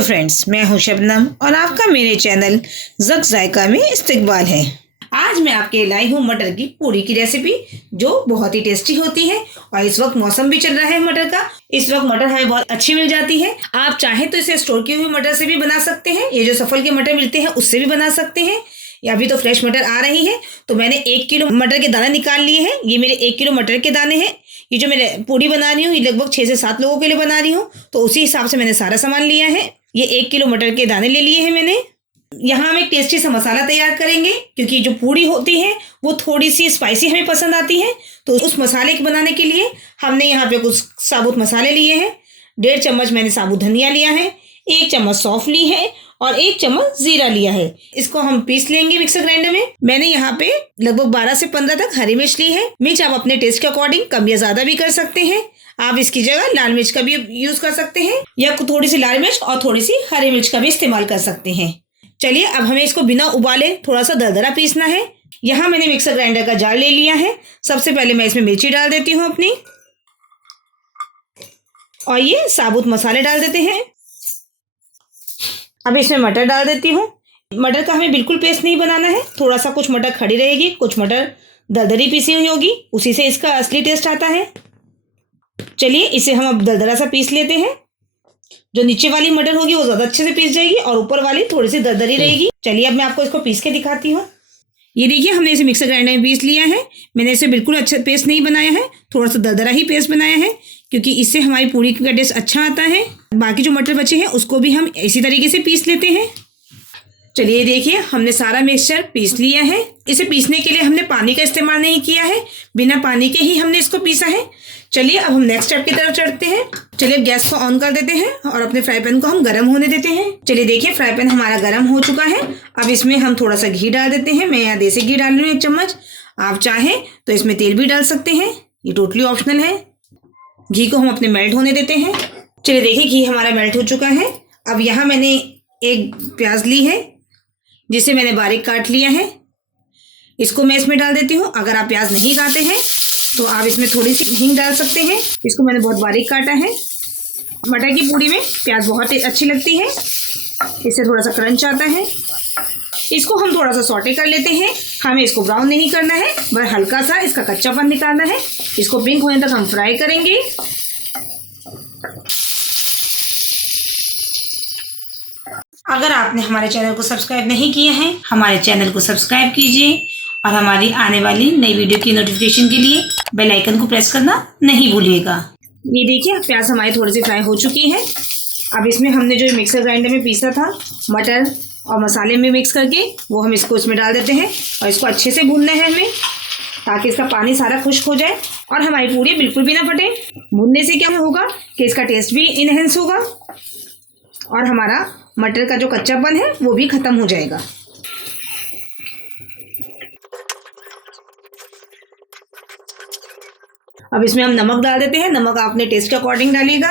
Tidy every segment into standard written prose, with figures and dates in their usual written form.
Hello friends, मैं हूं शबनम और आपका मेरे चैनल ज़क ज़ायका में इस्तकबाल है। आज मैं आपके लिए लाई हूं मटर की पूरी की रेसिपी, जो बहुत ही टेस्टी होती है। और इस वक्त मौसम भी चल रहा है मटर का। इस वक्त मटर हमें बहुत अच्छी मिल जाती है। आप चाहें तो इसे स्टोर किए हुए मटर से भी बना सकते हैं। ये जो सफल के मटर मिलते हैं उससे भी बना सकते हैं, या अभी तो फ्रेश मटर आ रही है। तो मैंने 1 किलो मटर के दाने निकाल लिए हैं। ये मेरे 1 किलो मटर के दाने हैं। ये जो मैं पूरी बना रही हूँ ये लगभग 6 से 7 लोगों के लिए बना रही हूँ, तो उसी हिसाब से मैंने सारा सामान लिया है। ये 1 किलो मटर के दाने ले लिए हैं मैंने। यहाँ हम एक टेस्टी सा मसाला तैयार करेंगे, क्योंकि जो पूरी होती है वो थोड़ी सी स्पाइसी हमें पसंद आती है। तो उस मसाले के बनाने के लिए हमने यहाँ पे कुछ साबुत मसाले लिए हैं। 1.5 चम्मच मैंने साबुत धनिया लिया है, 1 चम्मच सौंफ ली है और 1 चम्मच जीरा लिया है। इसको हम पीस लेंगे मिक्सर ग्राइंडर में। मैंने यहाँ पे लगभग 12 से 15 तक हरी मिर्च ली है। मिर्च आप अपने टेस्ट के अकॉर्डिंग कम या ज्यादा भी कर सकते हैं। आप इसकी जगह लाल मिर्च का भी यूज कर सकते हैं, या थोड़ी सी लाल मिर्च और थोड़ी सी हरी मिर्च का भी इस्तेमाल कर सकते हैं। चलिए, अब हमें इसको बिना उबाले थोड़ा सा दरदरा पीसना है। यहाँ मैंने मिक्सर ग्राइंडर का जार ले लिया है। सबसे पहले मैं इसमें मिर्ची डाल देती हूँ अपनी, और ये साबुत मसाले डाल देते हैं। अब इसमें मटर डाल देती हूँ। मटर का हमें बिल्कुल पेस्ट नहीं बनाना है, थोड़ा सा कुछ मटर खड़ी रहेगी, कुछ मटर दरदरी पीसी हुई होगी, उसी से इसका असली टेस्ट आता है। चलिए, इसे हम अब दरदरा सा पीस लेते हैं। जो नीचे वाली मटर होगी वो ज़्यादा अच्छे से पीस जाएगी और ऊपर वाली थोड़ी सी दरदरी रहेगी। चलिए, अब मैं आपको इसको पीस के दिखाती हूँ। ये देखिए, हमने इसे मिक्सर ग्राइंडर में पीस लिया है। मैंने इसे बिल्कुल अच्छा पेस्ट नहीं बनाया है, थोड़ा सा दरदरा ही पेस्ट बनाया है, क्योंकि इससे हमारी पूरी का टेस्ट अच्छा आता है। बाकी जो मटर बचे हैं उसको भी हम इसी तरीके से पीस लेते हैं। चलिए देखिए, हमने सारा मिक्सचर पीस लिया है। इसे पीसने के लिए हमने पानी का इस्तेमाल नहीं किया है, बिना पानी के ही हमने इसको पीसा है। चलिए, अब हम नेक्स्ट स्टेप की तरफ चढ़ते हैं। चलिए, गैस को ऑन कर देते हैं और अपने फ्राई पैन को हम गर्म होने देते हैं। चलिए देखिए, फ्राई पैन हमारा गर्म हो चुका है। अब इसमें हम थोड़ा सा घी डाल देते हैं। मैं यहाँ देसी घी डाल रही हूँ 1 चम्मच। आप चाहें तो इसमें तेल भी डाल सकते हैं, ये टोटली ऑप्शनल है। घी को हम अपने मेल्ट होने देते हैं। चलिए देखिए, घी हमारा मेल्ट हो चुका है। अब यहाँ मैंने 1 प्याज ली है, जिसे मैंने बारीक काट लिया है। इसको मैं इसमें डाल देती हूँ। अगर आप प्याज नहीं खाते हैं तो आप इसमें थोड़ी सी हींग डाल सकते हैं। इसको मैंने बहुत बारीक काटा है। मटर की पूरी में प्याज बहुत अच्छी लगती है, इससे थोड़ा सा क्रंच आता है। इसको हम थोड़ा सा सौटे कर लेते हैं। हमें इसको ब्राउन नहीं करना है, बस हल्का सा इसका कच्चापन निकालना है। इसको पिंक होने तक हम फ्राई करेंगे। अगर आपने हमारे चैनल को सब्सक्राइब नहीं किया है, हमारे चैनल को सब्सक्राइब कीजिए और हमारी आने वाली नई वीडियो की नोटिफिकेशन के लिए बेल आइकन को प्रेस करना नहीं भूलिएगा। ये देखिए, प्याज हमारी थोड़ी सी फ्राई हो चुकी है। अब इसमें हमने जो मिक्सर ग्राइंडर में पीसा था मटर और मसाले में मिक्स करके, वो हम इसको इसमें डाल देते हैं और इसको अच्छे से भूनना है हमें, ताकि इसका पानी सारा खुश्क हो जाए और हमारी पूरी बिल्कुल भी ना फटे। भूनने से क्या होगा कि इसका टेस्ट भी इनहेंस होगा और हमारा मटर का जो कच्चापन है वो भी खत्म हो जाएगा। अब इसमें हम नमक डाल देते हैं। नमक आप अपने टेस्ट के अकॉर्डिंग डालिएगा।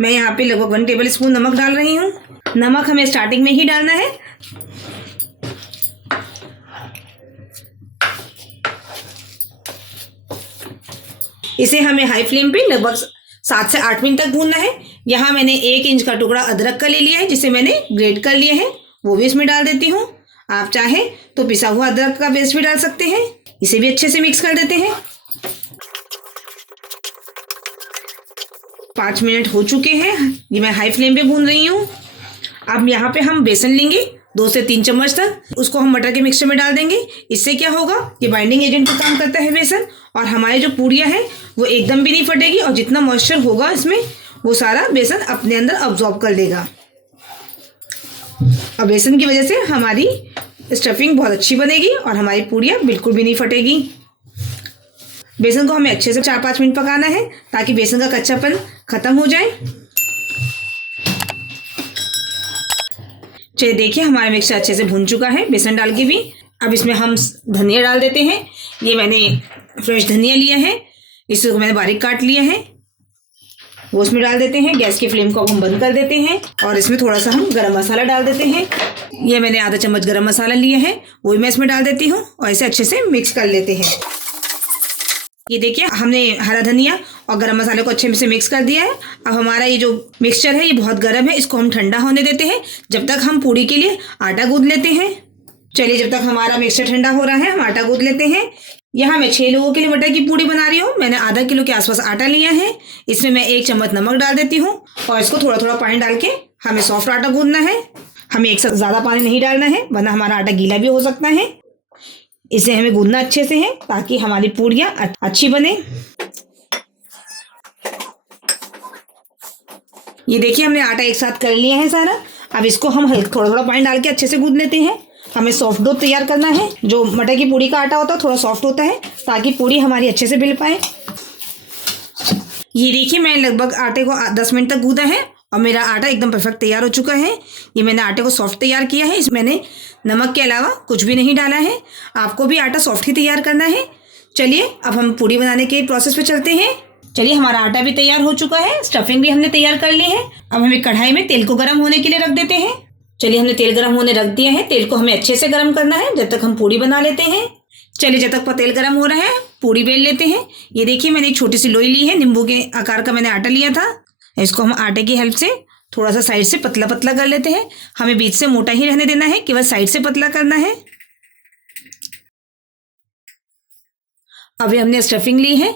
मैं यहाँ पे लगभग 1 टेबल स्पून नमक डाल रही हूँ। नमक हमें स्टार्टिंग में ही डालना है। इसे हमें हाई फ्लेम पे लगभग 7 से 8 मिनट तक भूनना है। यहाँ मैंने 1 इंच का टुकड़ा अदरक का ले लिया है, जिसे मैंने ग्रेट कर लिया है, वो भी इसमें डाल देती हूँ। आप चाहें तो पिसा हुआ अदरक का पेस्ट भी डाल सकते हैं। इसे भी अच्छे से मिक्स कर देते हैं। 5 मिनट हो चुके हैं। ये मैं हाई फ्लेम पे भून रही हूँ। अब यहाँ पे हम बेसन लेंगे 2 से 3 चम्मच तक। उसको हम मटर के मिक्सचर में डाल देंगे। इससे क्या होगा कि बाइंडिंग एजेंट का काम करता है बेसन, और हमारी जो पूरियाँ हैं वो एकदम भी नहीं फटेगी, और जितना मॉइस्चर होगा इसमें वो सारा बेसन अपने अंदर अब्जॉर्ब कर लेगा। और बेसन की वजह से हमारी स्टफिंग बहुत अच्छी बनेगी और हमारी पूरियाँ बिल्कुल भी नहीं फटेगी। बेसन को हमें अच्छे से 4-5 मिनट पकाना है, ताकि बेसन का कच्चापन खत्म हो जाए। चलिए देखिए, हमारा मिक्सचर अच्छे से भुन चुका है बेसन डाल के भी। अब इसमें हम धनिया डाल देते हैं। ये मैंने फ्रेश धनिया लिया है, इसको मैंने बारीक काट लिया है, वो इसमें डाल देते हैं। गैस की फ्लेम को अब हम बंद कर देते हैं और इसमें थोड़ा सा हम गरम मसाला डाल देते हैं। ये मैंने आधा चम्मच गरम मसाला लिया है, वो भी मैं इसमें डाल देती हूँ और इसे अच्छे से मिक्स कर लेते हैं। ये देखिए हमने हरा धनिया और गरम मसाले को अच्छे से मिक्स कर दिया है। अब हमारा ये जो मिक्सचर है ये बहुत गर्म है, इसको हम ठंडा होने देते हैं जब तक हम पूड़ी के लिए आटा गूंद लेते हैं। चलिए जब तक हमारा मिक्सचर ठंडा हो रहा है हम आटा गूंद लेते हैं। यहाँ मैं 6 लोगों के लिए मटर की पूड़ी बना रही हूँ। मैंने आधा किलो के आसपास आटा लिया है। इसमें मैं 1 चम्मच नमक डाल देती हूँ और इसको थोड़ा थोड़ा पानी डाल के हमें सॉफ्ट आटा गूंदना है। हमें एक साथ ज़्यादा पानी नहीं डालना है वरना हमारा आटा गीला भी हो सकता है। इसे हमें गूंदना अच्छे से है ताकि हमारी पूड़ियाँ अच्छी बने। ये देखिए हमने आटा एक साथ कर लिया है सारा। अब इसको हम थोड़ा थोड़ा पानी डाल के अच्छे से गूंद लेते हैं। हमें सॉफ्ट डो तैयार करना है। जो मटर की पूड़ी का आटा होता है थोड़ा सॉफ्ट होता है ताकि पूड़ी हमारी अच्छे से बेल पाए। ये देखिए मैं लगभग आटे को 10 मिनट तक गूंदा है और मेरा आटा एकदम परफेक्ट तैयार हो चुका है। ये मैंने आटे को सॉफ्ट तैयार किया है। इसमें मैंने नमक के अलावा कुछ भी नहीं डाला है। आपको भी आटा सॉफ्ट ही तैयार करना है। चलिए अब हम पूड़ी बनाने के प्रोसेस पे चलते हैं। चलिए हमारा आटा भी तैयार हो चुका है, स्टफिंग भी हमने तैयार कर ली है। अब हमें कढ़ाई में तेल को गर्म होने के लिए रख देते हैं। चलिए हमने तेल गर्म होने रख दिया है। तेल को हमें अच्छे से गर्म करना है जब तक हम पूड़ी बना लेते हैं। चलिए जब तक तेल गर्म हो रहा है पूड़ी बेल लेते हैं। ये देखिए मैंने एक छोटी सी लोई ली है, नींबू के आकार का मैंने आटा लिया था। इसको हम आटे की हेल्प से थोड़ा सा साइड से पतला पतला कर लेते हैं। हमें बीच से मोटा ही रहने देना है, केवल साइड से पतला करना है। अभी हमने स्टफिंग ली है,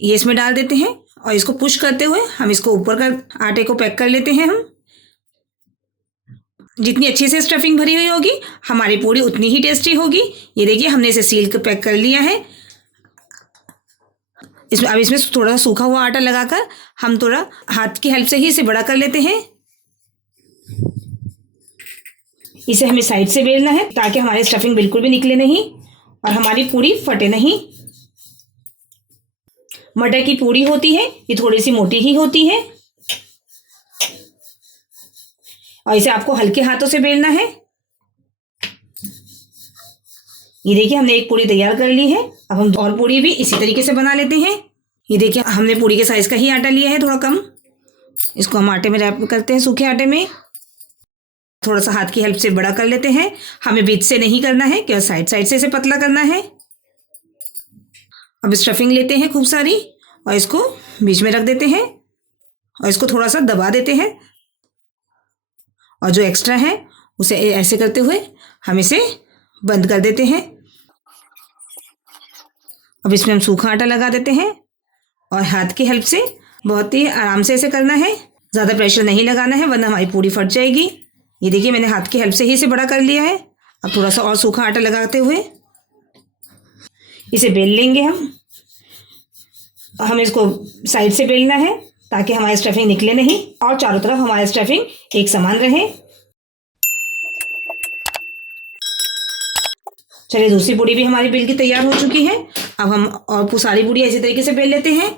ये इसमें डाल देते हैं और इसको पुश करते हुए हम इसको ऊपर कर आटे को पैक कर लेते हैं। हम जितनी अच्छे से स्टफिंग भरी हुई होगी हमारी पूड़ी उतनी ही टेस्टी होगी। ये देखिए हमने इसे सील कर पैक कर लिया है। अब इसमें थोड़ा सा सूखा हुआ आटा लगाकर हम थोड़ा हाथ की हेल्प से ही इसे बड़ा कर लेते हैं। इसे हमें साइड से बेलना है ताकि हमारी स्टफिंग बिल्कुल भी निकले नहीं और हमारी पूड़ी फटे नहीं। मटर की पूड़ी होती है ये थोड़ी सी मोटी ही होती है और इसे आपको हल्के हाथों से बेलना है। ये देखिए हमने एक पूड़ी तैयार कर ली है। अब हम और पूड़ी भी इसी तरीके से बना लेते हैं। ये देखिए हमने पूड़ी के साइज का ही आटा लिया है, थोड़ा कम। इसको हम आटे में रैप करते हैं, सूखे आटे में। थोड़ा सा हाथ की हेल्प से बड़ा कर लेते हैं। हमें बीच से नहीं करना है, केवल साइड साइड से इसे पतला करना है। अब स्टफिंग लेते हैं खूब सारी और इसको बीच में रख देते हैं और इसको थोड़ा सा दबा देते हैं और जो एक्स्ट्रा है उसे ऐसे करते हुए हम इसे बंद कर देते हैं। अब इसमें हम सूखा आटा लगा देते हैं और हाथ की हेल्प से बहुत ही आराम से इसे करना है। ज़्यादा प्रेशर नहीं लगाना है वरना हमारी पूड़ी फट जाएगी। ये देखिए मैंने हाथ की हेल्प से ही इसे बड़ा कर लिया है। अब थोड़ा सा और सूखा आटा लगाते हुए इसे बेल लेंगे हम। हमें इसको साइड से बेलना है ताकि हमारी स्टफिंग निकले नहीं और चारों तरफ हमारी स्टफिंग एक समान रहे। चलिए दूसरी पूड़ी भी हमारी बेल की तैयार हो चुकी है। अब हम और सारी पूड़ी इसी तरीके से बेल लेते हैं।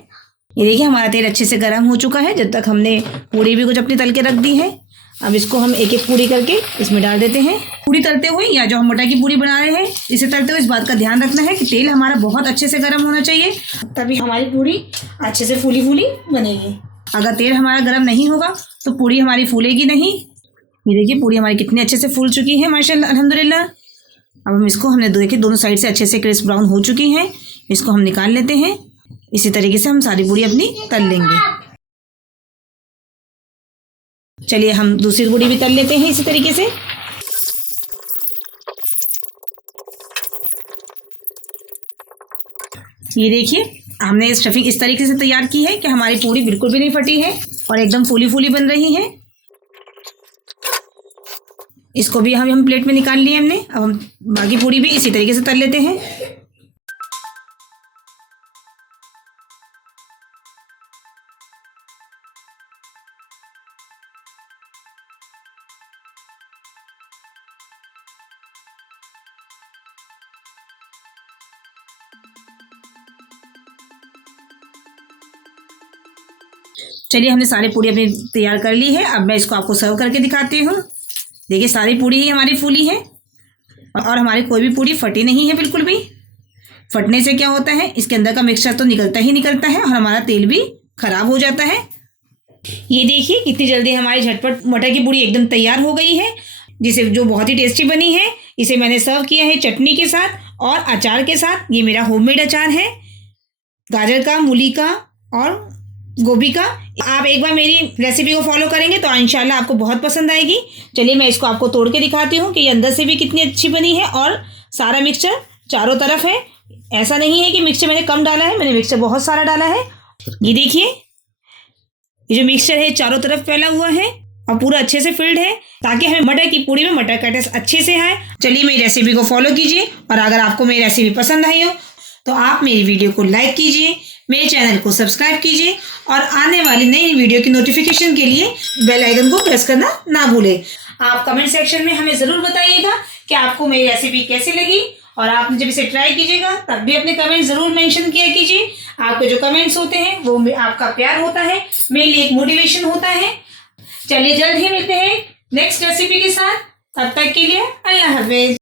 ये देखिए हमारा तेल अच्छे से गर्म हो चुका है। जब तक हमने पूड़ी भी कुछ अपनी तल के रख दी है। अब इसको हम एक एक पूड़ी करके इसमें डाल देते हैं। पूड़ी तलते हुए या जो हम मटर की पूड़ी बना रहे हैं इसे तलते हुए इस बात का ध्यान रखना है कि तेल हमारा बहुत अच्छे से गर्म होना चाहिए, तभी हमारी पूड़ी अच्छे से फूली फूली बनेगी। अगर तेल हमारा गर्म नहीं होगा तो पूड़ी हमारी फूलेगी नहीं। ये देखिए पूड़ी हमारी कितनी अच्छे से फूल चुकी है माशाल्लाह अल्हम्दुलिल्लाह। अब हम इसको हमने देखिए दोनों साइड से अच्छे से क्रिस्प ब्राउन हो चुकी हैं। इसको हम निकाल लेते हैं। इसी तरीके से हम सारी पूड़ी अपनी तल लेंगे। चलिए हम दूसरी पूड़ी भी तल लेते हैं इसी तरीके से। ये देखिए हमने स्टफिंग इस तरीके से तैयार की है कि हमारी पूड़ी बिल्कुल भी नहीं फटी है और एकदम फूली फूली बन रही है। इसको भी हम प्लेट में निकाल लिए हमने। अब हम बाकी पूड़ी भी इसी तरीके से तल लेते हैं। चलिए हमने सारी पूड़ी अपनी तैयार कर ली है। अब मैं इसको आपको सर्व करके दिखाती हूँ। देखिए सारी पूड़ी ही हमारी फूली है और हमारी कोई भी पूड़ी फटी नहीं है बिल्कुल भी। फटने से क्या होता है इसके अंदर का मिक्सचर तो निकलता ही निकलता है और हमारा तेल भी खराब हो जाता है। ये देखिए कितनी जल्दी हमारी झटपट मटर की पूड़ी एकदम तैयार हो गई है, जिसे जो बहुत ही टेस्टी बनी है। इसे मैंने सर्व किया है चटनी के साथ और अचार के साथ। ये मेरा होममेड अचार है। गाजर का, मूली का और गोभी का। आप एक बार मेरी रेसिपी को फॉलो करेंगे तो इंशाल्लाह आपको बहुत पसंद आएगी। चलिए मैं इसको आपको तोड़ के दिखाती हूँ कि ये अंदर से भी कितनी अच्छी बनी है और सारा मिक्सचर चारों तरफ है। ऐसा नहीं है कि मिक्सचर मैंने कम डाला है, मैंने मिक्सचर बहुत सारा डाला है। ये देखिए, ये जो मिक्सचर है चारों तरफ फैला हुआ है और पूरा अच्छे से फिल्ड है, ताकि हमें मटर की पूड़ी में मटर का टेस्ट अच्छे से आए। चलिए मेरी रेसिपी को फॉलो कीजिए और अगर आपको मेरी रेसिपी पसंद आई हो तो आप मेरी वीडियो को लाइक कीजिए, मेरे चैनल को सब्सक्राइब कीजिए और आने वाली नई वीडियो की नोटिफिकेशन के लिए बेल आइकन को प्रेस करना ना भूलें। आप कमेंट सेक्शन में हमें ज़रूर बताइएगा कि आपको मेरी रेसिपी कैसी लगी और आप जब इसे ट्राई कीजिएगा तब भी अपने कमेंट ज़रूर मेंशन किया कीजिए। आपके जो कमेंट्स होते हैं वो आपका प्यार होता है, मेरे लिए एक मोटिवेशन होता है। चलिए जल्द ही मिलते हैं नेक्स्ट रेसिपी के साथ, तब तक के लिए अल्लाह हाफिज।